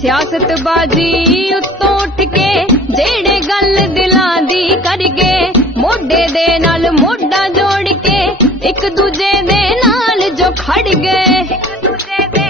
सियासतबाजी उत्तों उठ के जेड़े गल दिलां दी करके मोढे दे नाल मोढा जोड़ के एक दूजे दे नाल जो खड़ गए